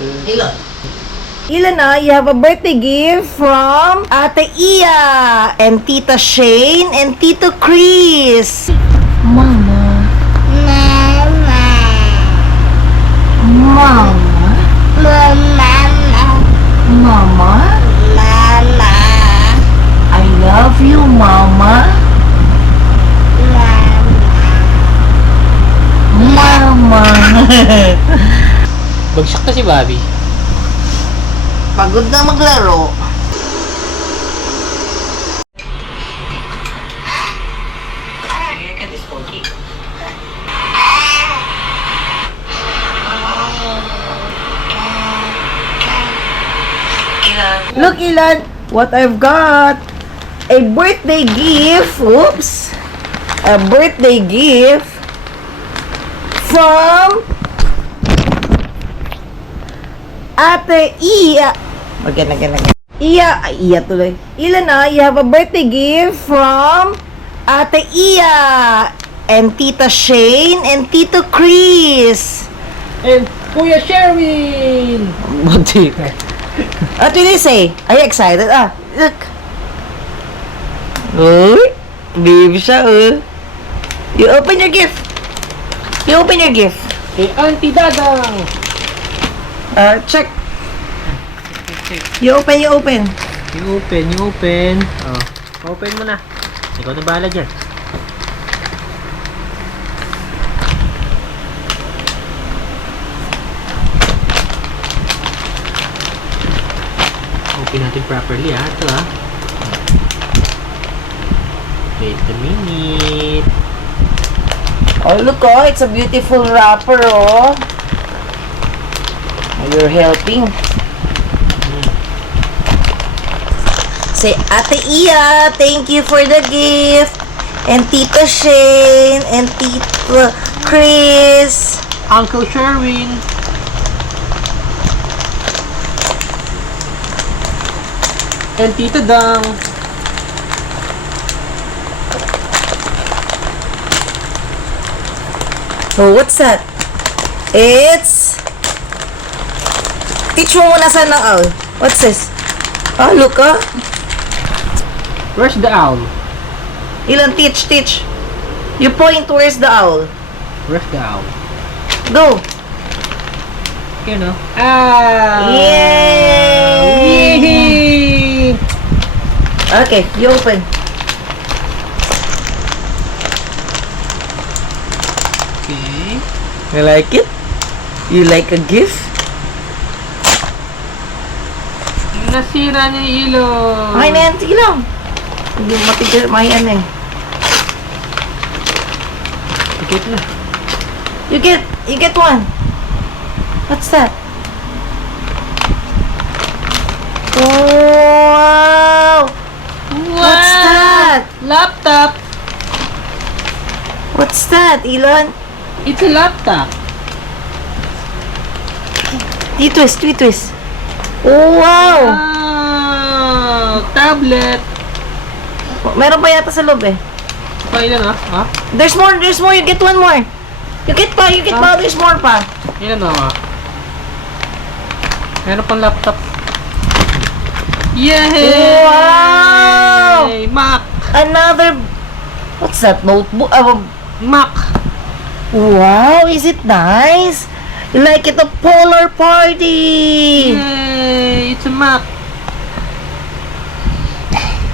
Ilan? Ilan na, you have a birthday gift from Ate Iya and Tita Shane and Tito Chris. Mama. Mama. Mama. Mama. Mama. Mama. I love you, Mama. Mama. Bagsak na si Bobby. Pagod na maglaro. Look, Ilan, what I've got. A birthday gift. Oops. A birthday gift from Ate Iya. Again. Iya tuloy. Ilan na, you have a birthday gift from Ate Iya and Tita Shane and Tito Chris. And Kuya Sherwin! Buti. What will you say? Are you excited? Look. Uy, baby siya, You open your gift. You open your gift. Kay Auntie Dadang! Check. You open. You open. Oh, open mo na. Ikaw na bahala dyan. Open natin properly, ha? Ito, ha? Wait a minute. Oh, look, it's a beautiful wrapper, You're helping. Say, Ate Iya, thank you for the gift. And Tita Shane, and Tito Chris. Uncle Sherwin! And Tita Dang! Oh, what's that? It's... Teach mo muna saan ng owl. What's this? Look, Where's the owl? Ilan, teach. You point, where's the owl? Where's the owl? Go. Here, no? Ah! Yay! Yay! Okay, you open. Okay. You like it? You like a gift? Nasira niya yung ilong. Okay na yan, sige lang. Hindi matigil, mayan Tikit na. You get one. What's that? Wow! What's that? Laptop. What's that, Elon? It's a laptop. Twist. Oh, wow! Wow! Tablet. Meron pa yata sa loob Ilan ha? There's more. You get one more. You get pa. There's more pa. Ilan ha? Meron pang laptop. Yay! Wow! Mac! Another... What's that? Notebook? Mac! Wow! Is it nice? Like it a polar party! Yay! It's a Mac!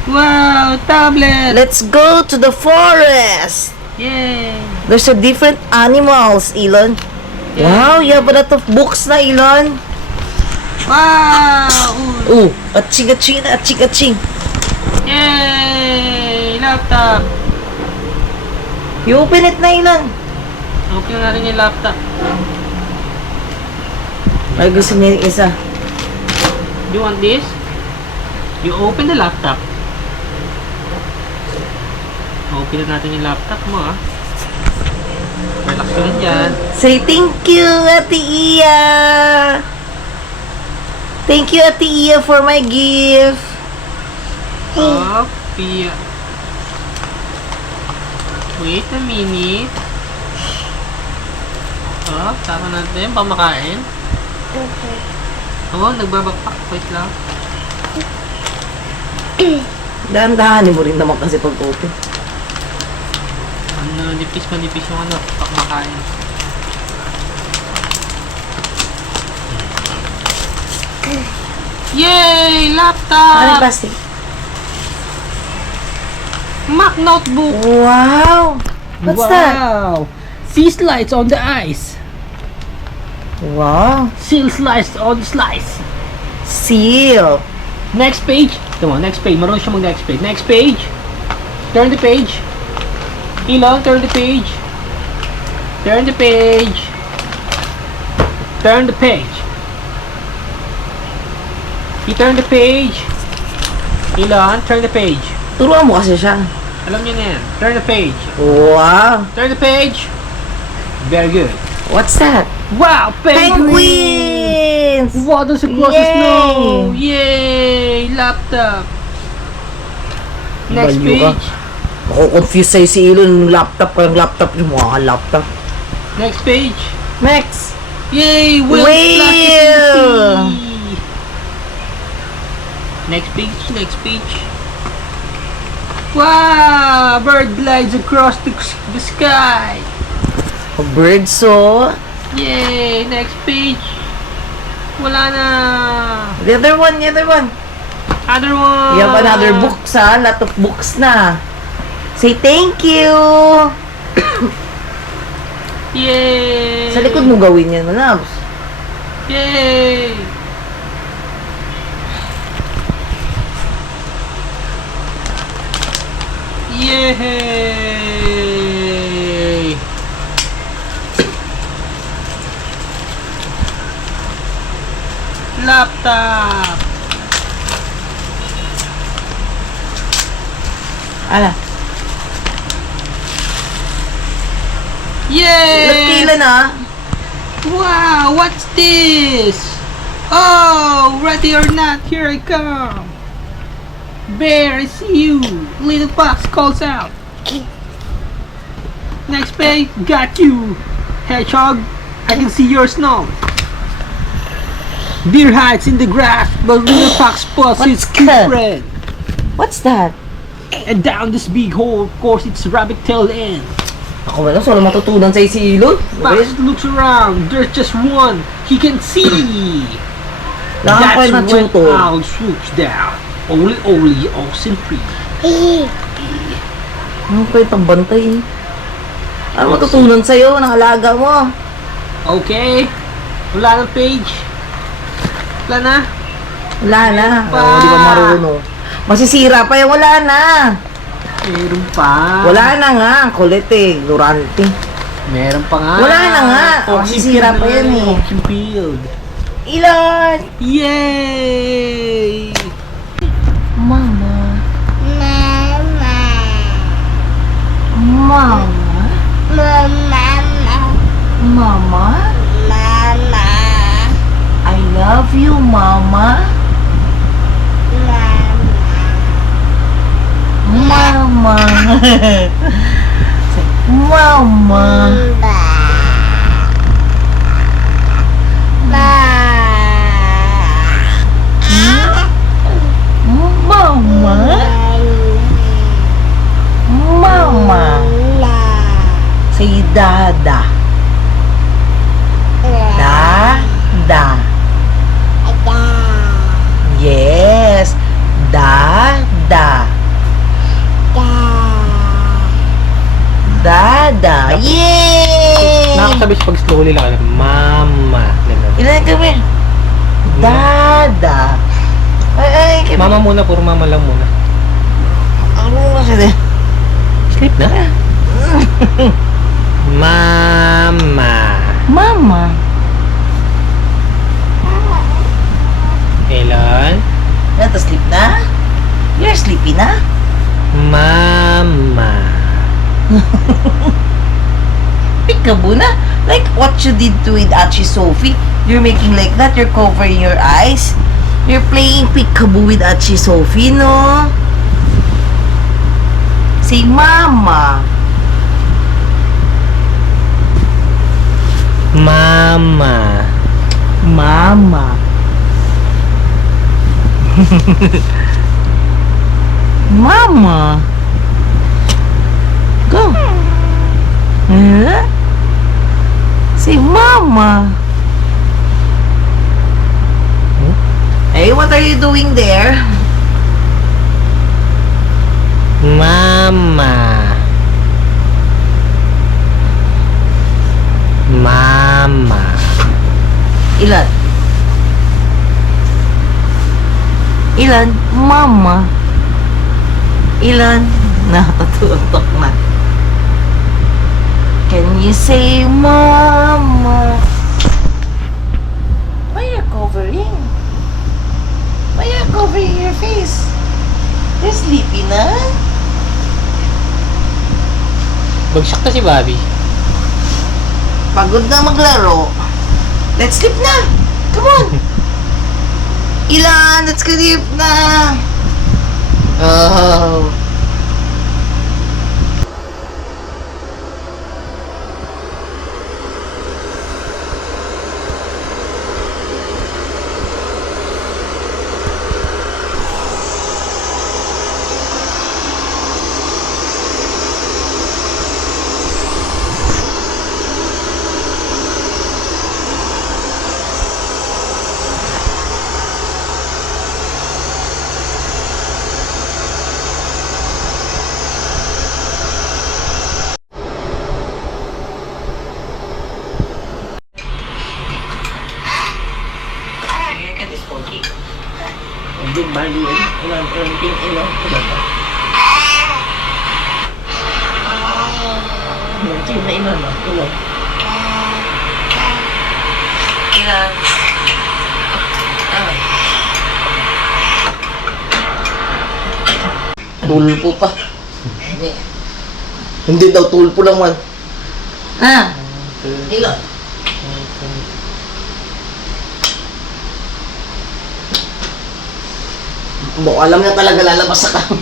Wow! Tablet! Let's go to the forest! Yay! There's a different animals, Elon. Yeah. Wow, you have a lot of books na, Elon. Wow! Oh, aching. Yay! Laptop! You open it na, Elon. Open na rin yung laptop. Ay, gusto niya yung isa. Do you want this? You open the laptop. Open na natin yung laptop mo, ah. Relax ka lang dyan. Say thank you, Ate Iya. Thank you, Ate Iya, for my gift. Oh, Pia. Wait a minute. Oh, tama natin. Pamakain. Oo, nagbabakpak. Wait lang. Dahan-dahanin mo rin naman kasi pag-open. Ano, manipis yung ano, pakmakain. Yay! Ano yung Laptop! plastic? Mac notebook! Wow! What's that? Wow! Sea slice on the ice. Wow! Seal slice on the slice. Seal! Next page. Come on, next page. Marunong siya mag-next page. Next page. Turn the page. Elon, turn the page. Turn the page. Turn the page. You turn the page. Elon, turn the page. Turuan mo kasi siya. Alam niyo na yan. Turn the page. Wow! Turn the page. Very good. What's that? Wow, Penguins! Waters across the Yay! snow. Yay! Laptop. Next Baliw ka. page. Confuse sa'yo si Elon. Laptop pa yung laptop. Yung mga laptop. Next page. Next! Yay! Whale! Whale! Next page. Next page. Wow! Bird glides across the sky. A bird saw. Yay! Next page. Wala na. The other one, the other one. Other one. You have another books ha. Lot of books na. Say thank you. Yay! Sa likod mo gawin yan, Manabs. Yay! Yay! Laptop! Ala. Yay! Nagkila na. Wow, what's this? Oh, ready or not, here I come. Bear, I see you. Little fox calls out. Next page, got you. Hedgehog, I can see your snow. Deer hides in the grass, but little fox spots What's its cute that? friend. What's that? And down this big hole, of course, it's rabbit-tailed end. Ako ba so wala matutunan sa'yo si Elon? Fox looks around, there's just one he can see. Nakakapay na when tuto. owl swoops down. Only oxen free. Ano pa itong bantay? Ano matutunan sa'yo ng alaga mo? Okay. Wala ng page. Wala na. Wala na. Pa. Oh, di ka marunong. Masisira pa yung wala na. Meron pa. Wala na nga. Kulit eh. Durante. Meron pa nga. Wala na nga. Masisira pa yan eh. Oxen field. Elon! Yay! Mama. Mama. Mama. Mama. Mama. Mama. I love you, Mama. Mama. Mama. Mama. Mama. Say Dada. Dada. Yes. Dada. Dada. Yay! Nakakasabis pag slowly lang. Mama. Ilan kami? Dada. Ay, kami. Mama muna, puro mama lang muna. Ano mo kasi? Sleep na. Mama. Mama. Elon. Nata sleep na? You're sleepy na? Mama. Peekaboo na? Like what you did to with Achi Sophie? You're making like that? You're covering your eyes? You're playing peekaboo with Achi Sophie, no? Say Mama. Mama. Mama. Mama. Go. Say mama. Hey, what are you doing there? Mama. Mama. Ilan? Ilan? Mama. Ilan? Nakatutok na. Can you say mama? Why are you covering? Why are you covering your face? You're sleepy na? Bagsak na si Bobby. Pagod na maglaro. Let's sleep na. Come on. Ilan, let's sleep na. Oh. Hindi bali yun. Ilang ting ilo. Ilang ting na ilo, no? Ilo. Ilan. Tulpo pa. Hindi daw tulpo lang man. Ilo. Mo, alam niya talaga lalabas sa kami.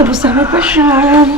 Tapos na may pasyal.